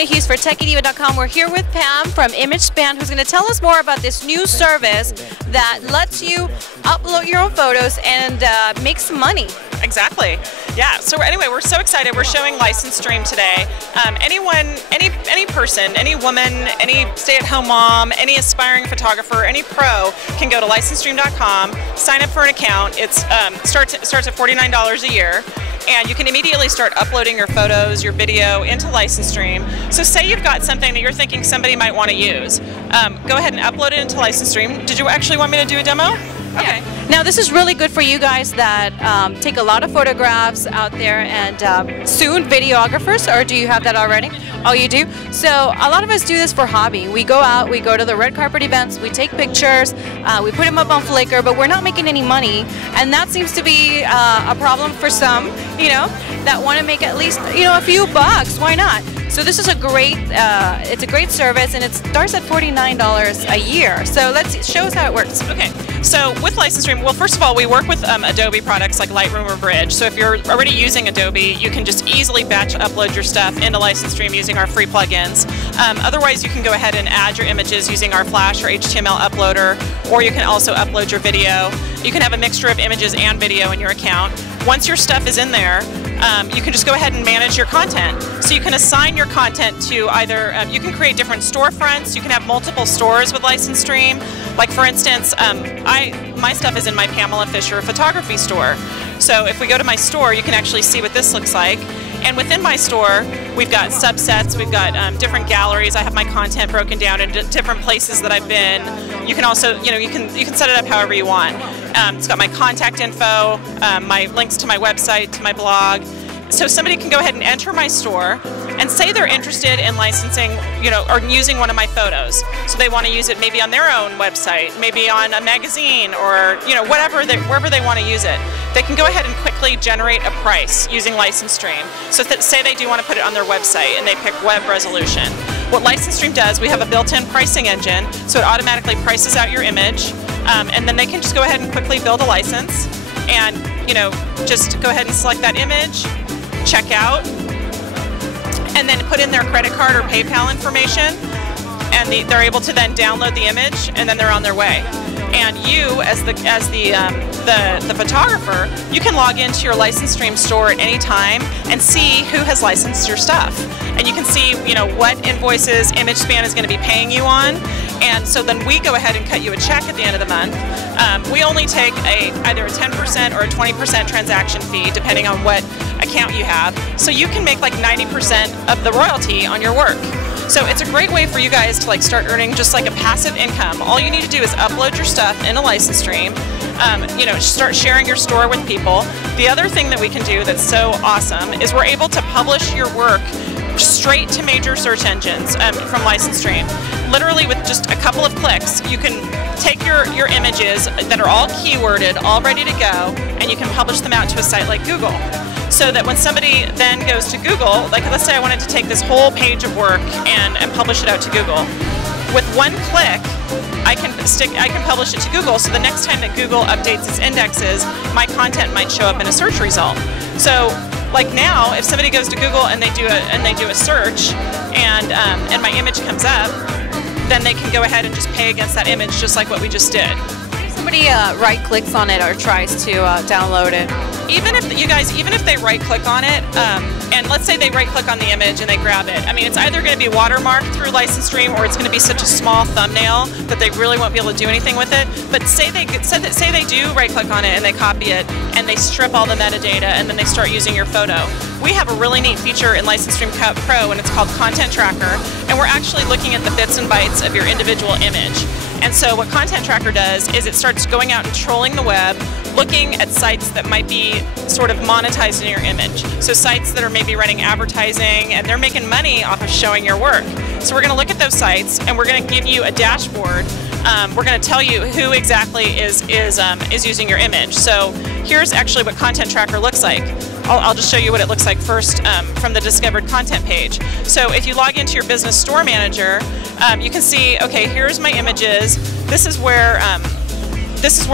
Christina Hughes for TechieDiva.com. We're here with Pam from ImageSpan, who's going to tell us more about this new service that lets you upload your own photos and make some money. Exactly. Yeah. So anyway, we're so excited. We're showing License Stream today. Anyone, any person, any woman, any stay-at-home mom, any aspiring photographer, any pro can go to LicenseStream.com, sign up for an account. It's starts at $49 a year. And you can immediately start uploading your photos, your video into License Stream. So say you've got something that you're thinking somebody might want to use. Go ahead and upload it into License Stream. Did you actually want me to do a demo? Okay. Yeah. Now this is really good for you guys that take a lot of photographs out there and soon videographers, or do you have that already? Oh, you do? So a lot of us do this for hobby. We go out, we go to the red carpet events, we take pictures, we put them up on Flickr, but we're not making any money, and that seems to be a problem for some, you know, that want to make at least, you know, a few bucks. Why not? So this is a great, it's a great service, and it starts at $49 a year. So let's show us how it works. Okay. So with License Stream, well, first of all, we work with Adobe products like Lightroom or Bridge. So if you're already using Adobe, you can just easily batch upload your stuff into License Stream using our free plugins. Otherwise, you can go ahead and add your images using our Flash or HTML uploader, or you can also upload your video. You can have a mixture of images and video in your account. Once your stuff is in there, you can just go ahead and manage your content. So you can assign your content to either, you can create different storefronts, you can have multiple stores with License Stream. Like for instance, my stuff is in my Pamela Fisher photography store. So if we go to my store, you can actually see what this looks like. And within my store, we've got subsets, we've got different galleries. I have my content broken down into different places that I've been. You can also, you know, you can set it up however you want. It's got my contact info, my links to my website, to my blog. So somebody can go ahead and enter my store and say they're interested in licensing, you know, or using one of my photos. So they want to use it maybe on their own website, maybe on a magazine, or, you know, wherever they want to use it. They can go ahead and quickly generate a price using License Stream. So say they do want to put it on their website and they pick web resolution. What License Stream does, we have a built-in pricing engine, so it automatically prices out your image, and then they can just go ahead and quickly build a license, and, you know, just go ahead and select that image, check out, and then put in their credit card or PayPal information, and they're able to then download the image, and then they're on their way. And you, as the photographer, you can log into your License Stream store at any time and see who has licensed your stuff. And you can see, you know, what invoices ImageSpan is going to be paying you on. And so then we go ahead and cut you a check at the end of the month. We only take either a 10% or a 20% transaction fee, depending on what account you have. So you can make like 90% of the royalty on your work. So it's a great way for you guys to like start earning just like a passive income. All you need to do is upload your stuff in a License Stream, you know, start sharing your store with people. The other thing that we can do that's so awesome is we're able to publish your work straight to major search engines from License Stream. Literally with just a couple of clicks, you can take your images that are all keyworded, all ready to go, and you can publish them out to a site like Google. So that when somebody then goes to Google, like let's say I wanted to take this whole page of work and publish it out to Google. With one click, I can publish it to Google, so the next time that Google updates its indexes, my content might show up in a search result. So like now, if somebody goes to Google and they do a search, and my image comes up, then they can go ahead and just pay against that image, just like what we just did. If somebody right-clicks on it or tries to download it, even if they right-click on it, and let's say they right-click on the image and they grab it, I mean, it's either going to be watermarked through License Stream, or it's going to be such a small thumbnail that they really won't be able to do anything with it. But say they do right-click on it and they copy it and they strip all the metadata and then they start using your photo. We have a really neat feature in License Stream Pro, and it's called Content Tracker, and we're actually looking at the bits and bytes of your individual image. And so what Content Tracker does is it starts going out and trolling the web, looking at sites that might be sort of monetizing your image. So sites that are maybe running advertising and they're making money off of showing your work. So we're going to look at those sites and we're going to give you a dashboard. We're going to tell you who exactly is using your image. So here's actually what Content Tracker looks like. I'll just show you what it looks like first from the Discovered Content page. So if you log into your Business Store Manager, you can see, okay, here's my images. This is where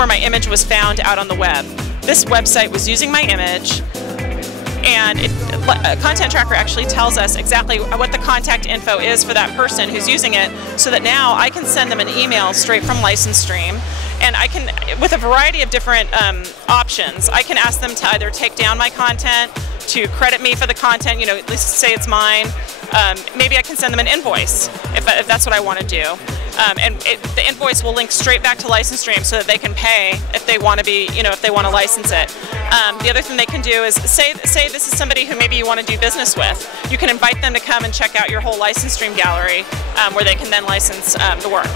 my image was found out on the web. This website was using my image, and content tracker actually tells us exactly what the contact info is for that person who's using it, so that now I can send them an email straight from License Stream, and I can, with a variety of different options, I can ask them to either take down my content, to credit me for the content, you know, at least say it's mine. Maybe I can send them an invoice if that's what I want to do. And the invoice will link straight back to License Stream so that they can pay if they want to be, you know, if they want to license it. The other thing they can do is say this is somebody who maybe you want to do business with. You can invite them to come and check out your whole License Stream gallery, where they can then license the work.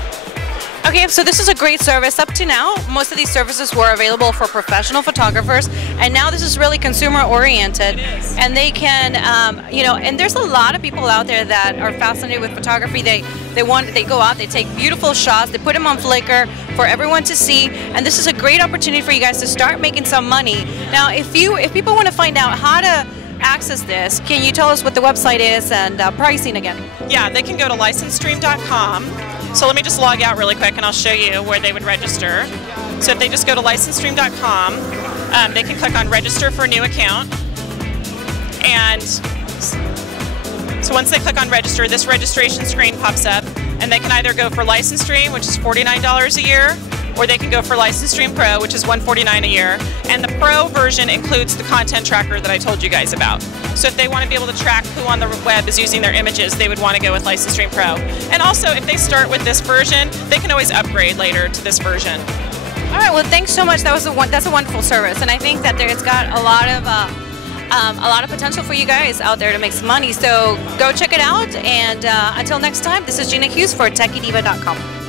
Okay, so this is a great service. Up to now, most of these services were available for professional photographers, and now this is really consumer oriented. It is. And they can, you know, and there's a lot of people out there that are fascinated with photography. They go out, they take beautiful shots, they put them on Flickr for everyone to see, and this is a great opportunity for you guys to start making some money. Now, if people want to find out how to access this, can you tell us what the website is and pricing again? Yeah, they can go to licensedstream.com. So let me just log out really quick and I'll show you where they would register. So if they just go to licensedstream.com, they can click on register for a new account. And so once they click on register, this registration screen pops up, and they can either go for License Stream, which is $49 a year, or they can go for License Stream Pro, which is $149 a year. And the Pro version includes the content tracker that I told you guys about. So if they want to be able to track who on the web is using their images, they would want to go with License Stream Pro. And also, if they start with this version, they can always upgrade later to this version. All right, well, thanks so much. That's a wonderful service, and I think that it's got a lot of potential for you guys out there to make some money. So go check it out, and until next time, this is Gina Hughes for TechieDiva.com.